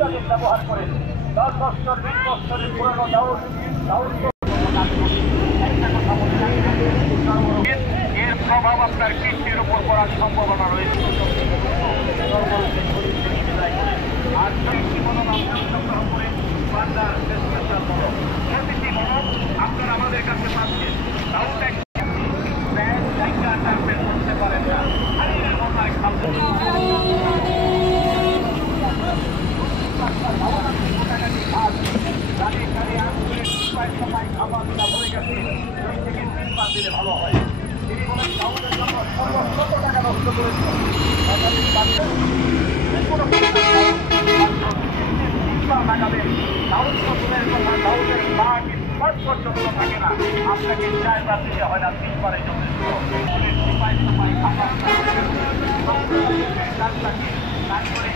দীর্ঘদিন ব্যবহার করে 10 বছর 20 বছরের পুরনো দাউদ একটা কথা মনে রাখবেন, এর প্রভাব আপনার কৃষির উপর পড়ার সম্ভাবনা রয়েছে। আর কি মনোভাব সংগ্রহ করে বান্দার প্রতিটি মনোভ আপনারা আমাদের কাছে পাচ্ছেন। দাউদ এক করতে পারেন না, দিলে ভালো হয়। তিনি বলেন দাউদের জন্য কত টাকা নষ্ট করেছে, লাগাবেন দাউদ ফসলের কথা, দাউদের বাঘ স্পর্শ পর্যন্ত থাকে না, আপনাকে 4 বার দিতে হয় না, 3 বারে যথেষ্ট। তারপরে